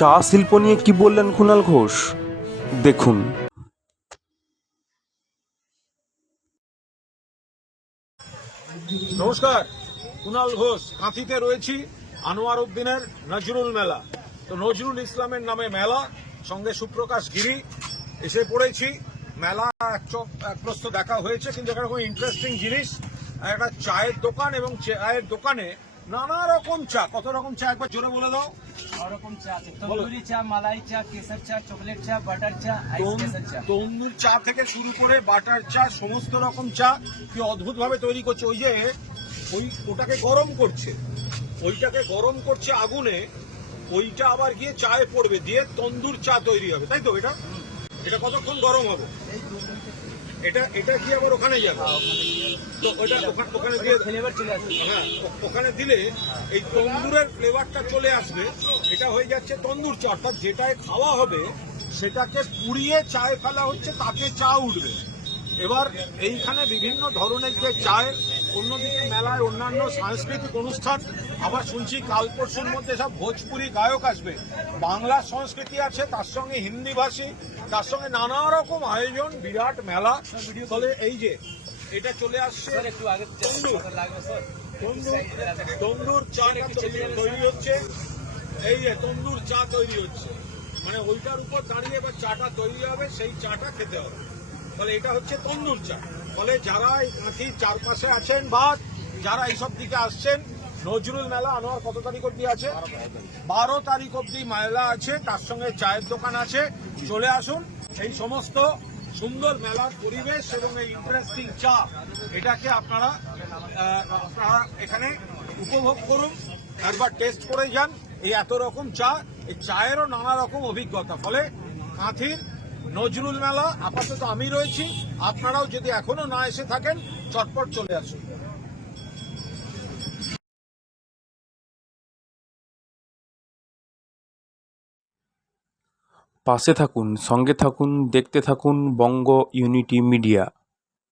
চা শিল্প নিয়ে কি বললেন কুণাল ঘোষ, দেখুন। নমস্কার, কুণাল ঘোষ। কাঁথিতে রয়েছি আনোয়ার উদ্দিনের নজরুল মেলা। তো নজরুল ইসলামের নামে মেলা, সঙ্গে সুপ্রকাশ গিরি। এসে পড়েছি। মেলা এক প্রস্ত দেখা হয়েছে, কিন্তু এখানে খুব ইন্টারেস্টিং জিনিস, একটা চায়ের দোকান, এবং চায়ের দোকানে নানা রকম চা। কত রকম চা একবার জোরে বলে দাও। রকম চা আছে, তন্দুরি চা, মালাই চা, কেসার চা, চকলেট চা, বাটার চা, আইস কেসার চা। তন্দুর চা থেকে শুরু করে বাটার চা, সমস্ত রকম চা কি অদ্ভুত ভাবে তৈরি করছে। ওই যে ওটাকে গরম করছে, ওইটাকে গরম করছে আগুনে, ওইটা আবার গিয়ে চায়ে পড়বে, দিয়ে তন্দুর চা তৈরি হবে, তাই তো? এটা এটা কতক্ষণ গরম হবে? এটা এটা কি আবার ওখানে যাবে? তো ওটা ওখানে দিয়ে ফ্লেভার চলে আসবে। হ্যাঁ, ওখানে দিলে এই তন্দুরের ফ্লেভারটা চলে আসবে। এটা হয়ে যাচ্ছে তন্দুর চা, অর্থাৎ যেটায় খাওয়া হবে সেটাকে পুড়িয়ে চায়ে ফেলা হচ্ছে, তাতে চা উঠবে। এবার এইখানে বিভিন্ন ধরনের যে চায়ের, অন্যদিকে মেলায় অন্যান্য সাংস্কৃতিক অনুষ্ঠান, আবার শুনছি কাল পরশুর মধ্যে সব ভোজপুরি গায়ক আসবে, বাংলা সংস্কৃতি আছে, তার সঙ্গে হিন্দি ভাষী, তার সঙ্গে নানা রকম আয়োজন, বিরাট মেলা। ফলে এই যে এটা চলে আসছে একটু আগে লাগবে স্যার। তন্দুর চা তৈরি হচ্ছে, এই যে তন্দুর চা তৈরি হচ্ছে, মানে ওইটার উপর দাঁড়িয়ে এবার চাটা তৈরি হবে, সেই চাটা খেতে হবে। ফলে এটা হচ্ছে তন্দুর চা। ফলে যারা এই কাঁথির চারপাশে আছেন বা যারা এইসব দিকে আসছেন, নজরুল মেলা আনোয়ার কত তারিখ অব্দি আছে? 12 তারিখ অব্দি মেলা আছে, তার সঙ্গে চায়ের দোকান আছে। চলে আসুন, এই সমস্ত সুন্দর মেলার পরিবেশ এবং এই ইন্টারেস্টিং চা, এটাকে আপনারা এখানে উপভোগ করুন, একবার টেস্ট করে যান। এই এত রকম চা, এই চায়েরও নানা রকম অভিজ্ঞতা। ফলে কাঁথির নজরুল মেলা আপাতত আমি রয়েছি, আপনারাও যদি এখনো না এসে থাকেন চটপট চলে আসুন। পাশে থাকুন, সঙ্গে থাকুন, দেখতে থাকুন বঙ্গ ইউনিটি মিডিয়া।